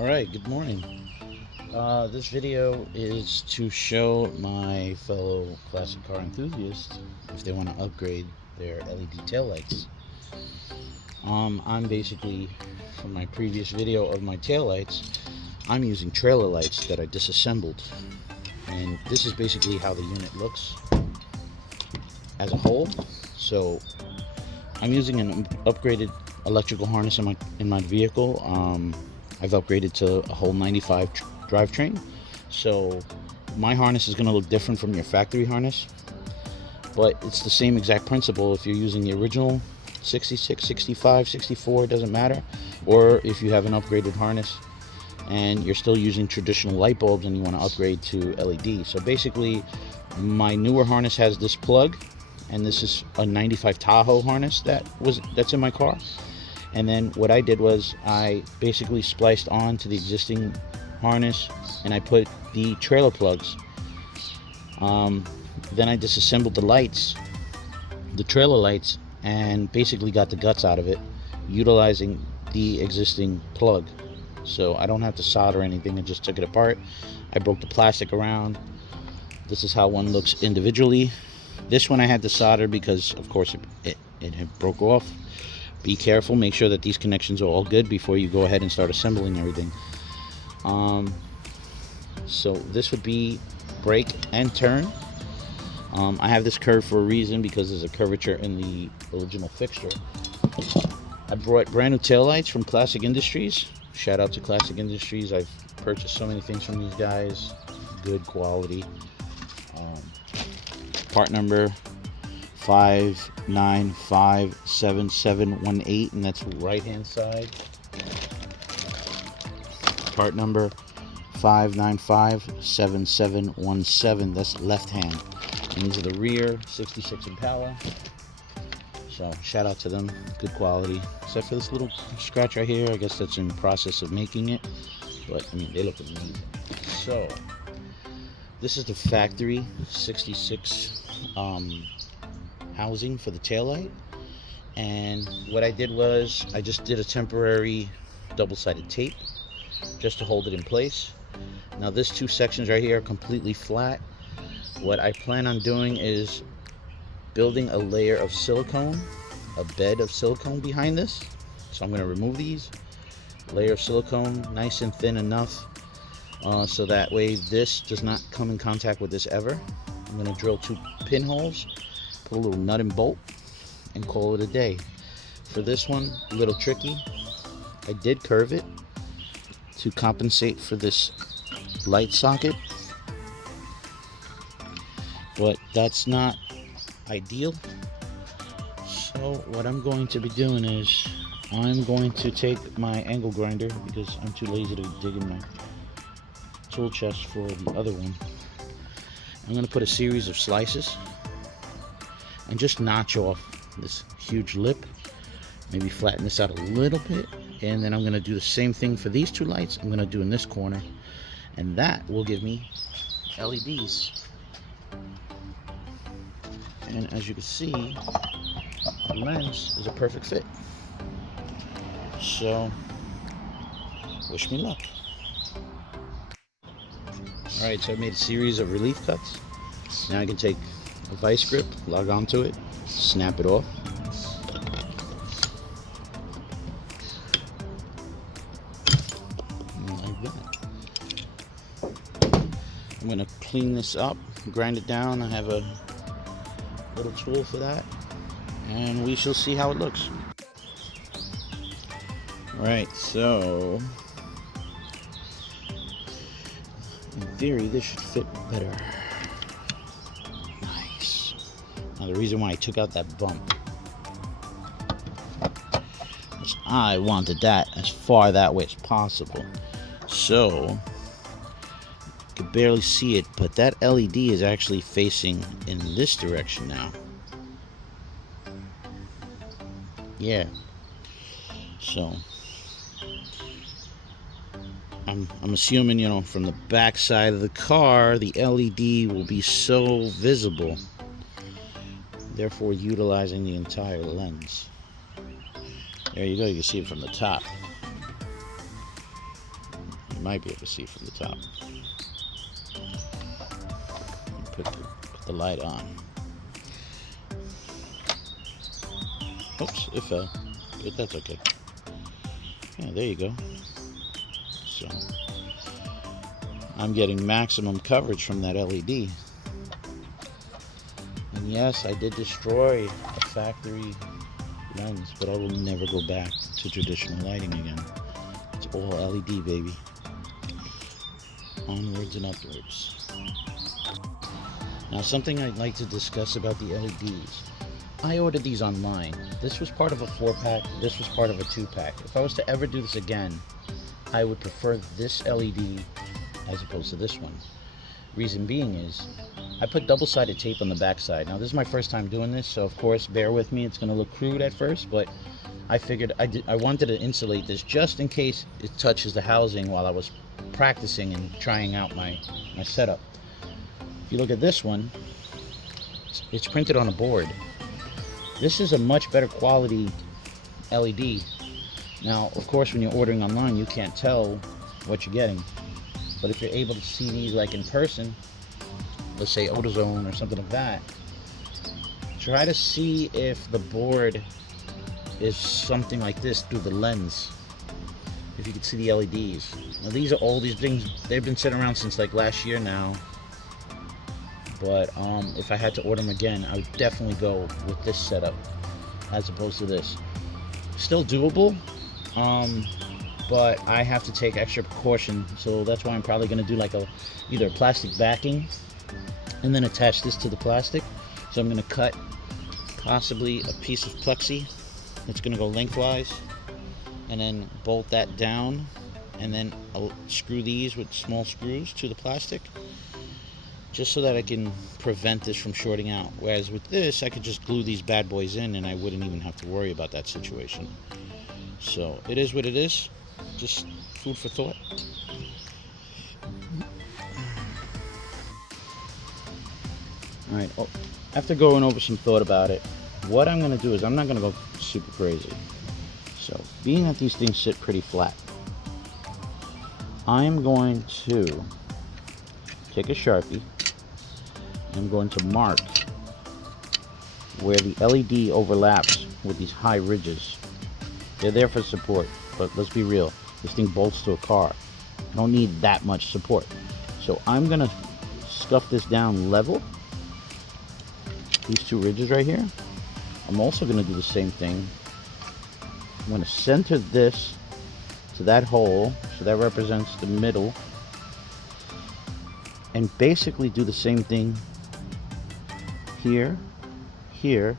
Alright, good morning. This video is to show my fellow classic car enthusiasts if they want to upgrade their LED taillights. I'm basically, from my previous video of my taillights, I'm using trailer lights that I disassembled. And this is basically how the unit looks as a whole. So I'm using an upgraded electrical harness in my vehicle. I've upgraded to a whole 95 drivetrain, so my harness is going to look different from your factory harness, but it's the same exact principle. If you're using the original 66, 65, 64, it doesn't matter, or if you have an upgraded harness and you're still using traditional light bulbs and you want to upgrade to LED. So basically, my newer harness has this plug, and this is a 95 Tahoe harness that's in my car. And then what I did was I basically spliced on to the existing harness and I put the trailer plugs. Then I disassembled the trailer lights, and basically got the guts out of it utilizing the existing plug. So I don't have to solder anything. I just took it apart. I broke the plastic around. This is how one looks individually. This one I had to solder because of course it had broke off. Be careful, make sure that these connections are all good before you go ahead and start assembling everything. So this would be brake and turn. I have this curve for a reason, because there's a curvature in the original fixture. I brought brand new taillights from Classic Industries. Shout out to Classic Industries. I've purchased so many things from these guys. Good quality. Part number 5957718, and that's right hand side. Part number 5957717, that's left hand. And these are the rear 66 Impala. So shout out to them, good quality, except for this little scratch right here. I guess that's in process of making it, but I mean, they look amazing. So this is the factory 66 housing for the taillight, and what I did was I just did a temporary double-sided tape just to hold it in place. Now this two sections right here are completely flat. What I plan on doing is building a layer of silicone, a bed of silicone behind this. So I'm going to remove these, layer of silicone, nice and thin enough, so that way this does not come in contact with this ever. I'm going to drill 2 pinholes, put a little nut and bolt, and call it a day. For this one, a little tricky. I did curve it to compensate for this light socket, but that's not ideal. So what I'm going to be doing is I'm going to take my angle grinder, because I'm too lazy to dig in my tool chest for the other one. I'm going to put a series of slices and just notch off this huge lip, maybe flatten this out a little bit, and then I'm going to do the same thing for these 2 lights. I'm going to do in this corner, and that will give me LEDs. And as you can see, the lens is a perfect fit. So wish me luck. Alright, so I made a series of relief cuts. Now I can take a vice grip, log onto it, snap it off. Like that. I'm going to clean this up, grind it down. I have a little tool for that, and we shall see how it looks. Alright, so in theory this should fit better. Nice. Now the reason why I took out that bump is I wanted that as far that way as possible. So you can barely see it, but that LED is actually facing in this direction now. Yeah. So I'm assuming, you know, from the back side of the car, the LED will be so visible, therefore utilizing the entire lens. There you go, you can see it from the top. You might be able to see from the top. Put the light on. Oops, it fell. But that's okay. Yeah, there you go. So I'm getting maximum coverage from that LED. And yes, I did destroy a factory lens, but I will never go back to traditional lighting again. It's all LED, baby. Onwards and upwards. Now, something I'd like to discuss about the LEDs. I ordered these online. This was part of a 4-pack. This was part of a 2-pack. If I was to ever do this again, I would prefer this LED as opposed to this one. Reason being is, I put double-sided tape on the back side. Now, this is my first time doing this, so of course, bear with me. It's going to look crude at first, but I figured I wanted to insulate this just in case it touches the housing while I was practicing and trying out my setup. If you look at this one, it's printed on a board. This is a much better quality LED. Now, of course, when you're ordering online, you can't tell what you're getting. But if you're able to see these like in person, let's say AutoZone or something like that, try to see if the board is something like this through the lens. If you can see the LEDs. Now, these are old. These things, they've been sitting around since like last year now. But if I had to order them again, I would definitely go with this setup as opposed to this. Still doable, but I have to take extra precaution, so that's why I'm probably going to do like either a plastic backing and then attach this to the plastic. So I'm going to cut possibly a piece of plexi that's going to go lengthwise and then bolt that down, and then I'll screw these with small screws to the plastic, just so that I can prevent this from shorting out. Whereas with this, I could just glue these bad boys in and I wouldn't even have to worry about that situation. So it is what it is. Just food for thought. Alright, after going over some thought about it, what I'm going to do is I'm not going to go super crazy. So, being that these things sit pretty flat, I'm going to take a Sharpie. I'm going to mark where the LED overlaps with these high ridges. They're there for support, but let's be real, this thing bolts to a car. I don't need that much support. So I'm going to scuff this down level, these two ridges right here. I'm also going to do the same thing. I'm going to center this to that hole, so that represents the middle, and basically do the same thing here, here,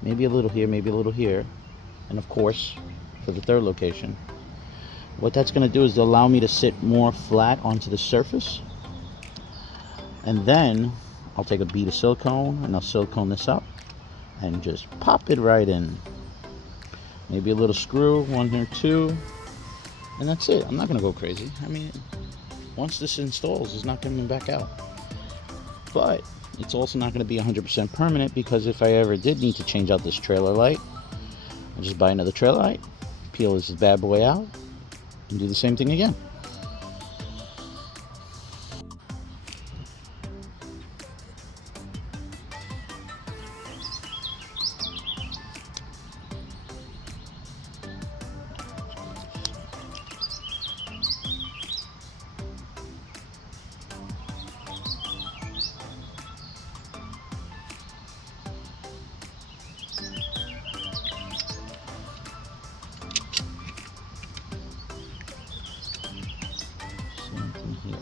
maybe a little here, maybe a little here, and of course for the third location. What that's going to do is allow me to sit more flat onto the surface, and then I'll take a bead of silicone and I'll silicone this up and just pop it right in. Maybe a little screw, 1 or 2, and that's it. I'm not going to go crazy. I mean, once this installs, it's not coming back out. But it's also not going to be 100% permanent, because if I ever did need to change out this trailer light, I'll just buy another trailer light, peel this bad boy out, and do the same thing again.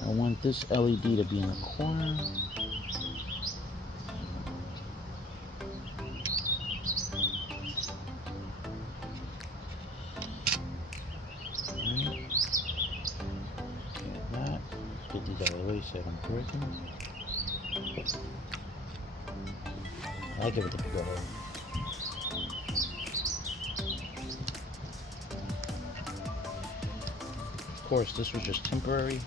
I want this LED to be in the corner. Alright. Like that. Get these out of the way so I don't break them. I like it with the bigger hole. Of course, this was just temporary.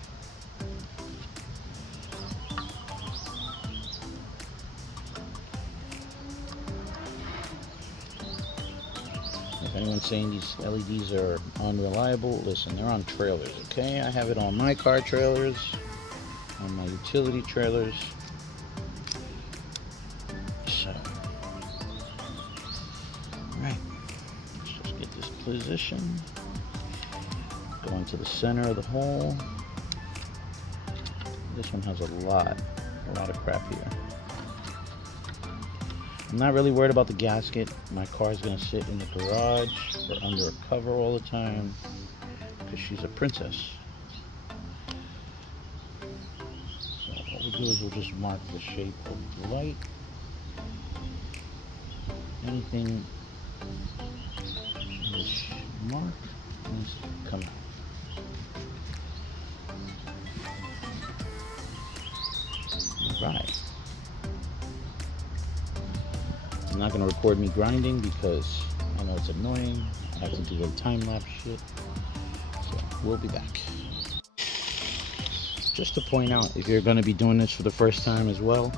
If anyone's saying these LEDs are unreliable, listen, they're on trailers, okay? I have it on my car trailers, on my utility trailers. So, alright, let's just get this position. Go into the center of the hole. This one has a lot of crap here. I'm not really worried about the gasket. My car is going to sit in the garage or under a cover all the time because she's a princess. So what we'll do is we'll just mark the shape of the light. Anything in this mark needs to come out. Right. I'm not going to record me grinding because I know it's annoying. I have to do the time-lapse shit. So we'll be back. Just to point out, if you're going to be doing this for the first time as well,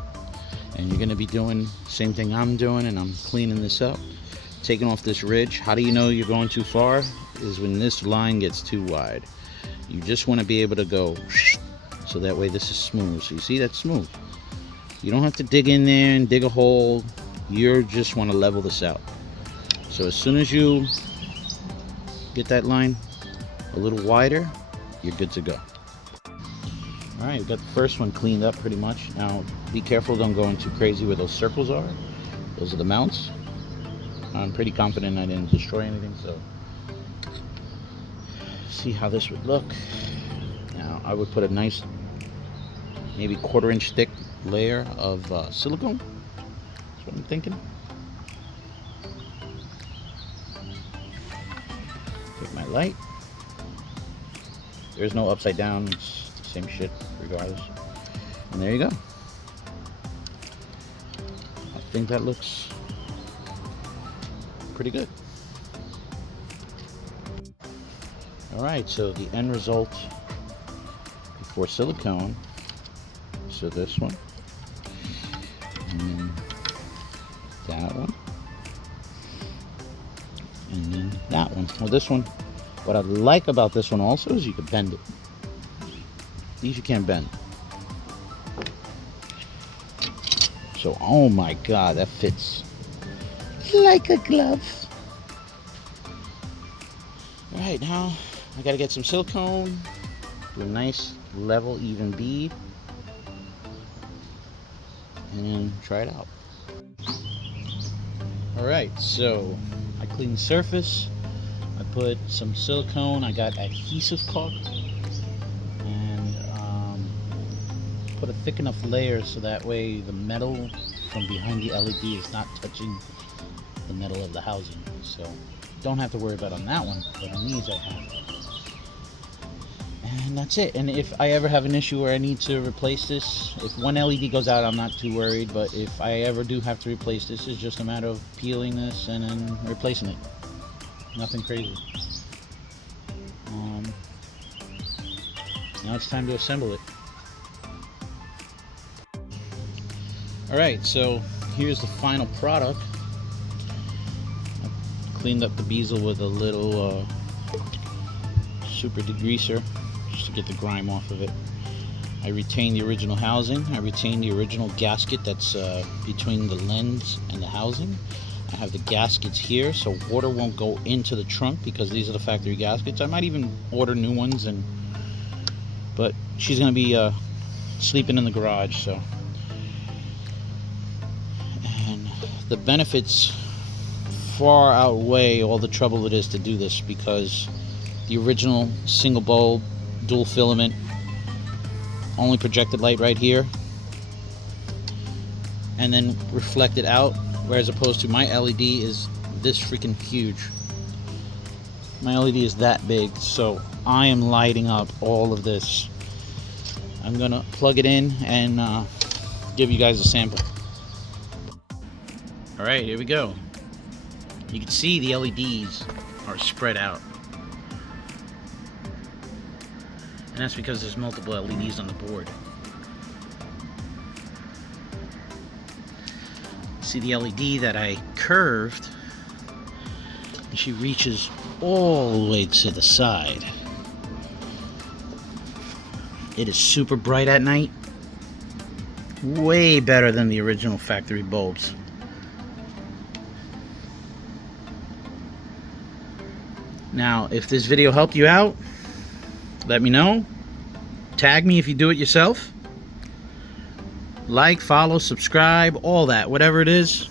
and you're going to be doing the same thing I'm doing, and I'm cleaning this up, taking off this ridge, how do you know you're going too far? Is when this line gets too wide. You just want to be able to go, so that way this is smooth. So you see, that's smooth. You don't have to dig in there and dig a hole. You just want to level this out. So as soon as you get that line a little wider, you're good to go. Alright, we got the first one cleaned up pretty much. Now be careful, don't go in too crazy where those circles are. Those are the mounts. I'm pretty confident I didn't destroy anything, so see how this would look. Now I would put a nice, maybe 1/4 inch thick layer of silicone. That's what I'm thinking. Take my light. There's no upside down, it's the same shit regardless. And there you go. I think that looks pretty good. Alright, so the end result before silicone. So this one, and then that one, and then that one. Well, this one, what I like about this one also is you can bend it. These you can't bend. So, oh my God, that fits like a glove. All right, now I gotta get some silicone, do a nice level, even bead, and then try it out. Alright, so I cleaned the surface, I put some silicone, I got adhesive caulk, and put a thick enough layer so that way the metal from behind the LED is not touching the metal of the housing. So don't have to worry about on that one, but on these I have. And that's it. And if I ever have an issue where I need to replace this, if one LED goes out, I'm not too worried. But if I ever do have to replace this, it's just a matter of peeling this and then replacing it. Nothing crazy. Now it's time to assemble it. Alright, so here's the final product. I cleaned up the bezel with a little super degreaser just to get the grime off of it. I retained the original housing. I retained the original gasket that's between the lens and the housing. I have the gaskets here so water won't go into the trunk because these are the factory gaskets. I might even order new ones, but she's gonna be sleeping in the garage, so. And the benefits far outweigh all the trouble it is to do this, because the original single bulb, dual filament, only projected light right here, and then reflected out, whereas opposed to my LED is this freaking huge. My LED is that big, so I am lighting up all of this. I'm gonna plug it in and give you guys a sample. Alright, here we go. You can see the LEDs are spread out. And that's because there's multiple LEDs on the board. See the LED that I curved She reaches all the way to the side. It is super bright at night. Way better than the original factory bulbs. Now, if this video helped you out, let me know. Tag me if you do it yourself. Like, follow, subscribe, all that. Whatever it is,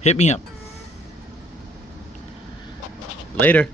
hit me up. Later.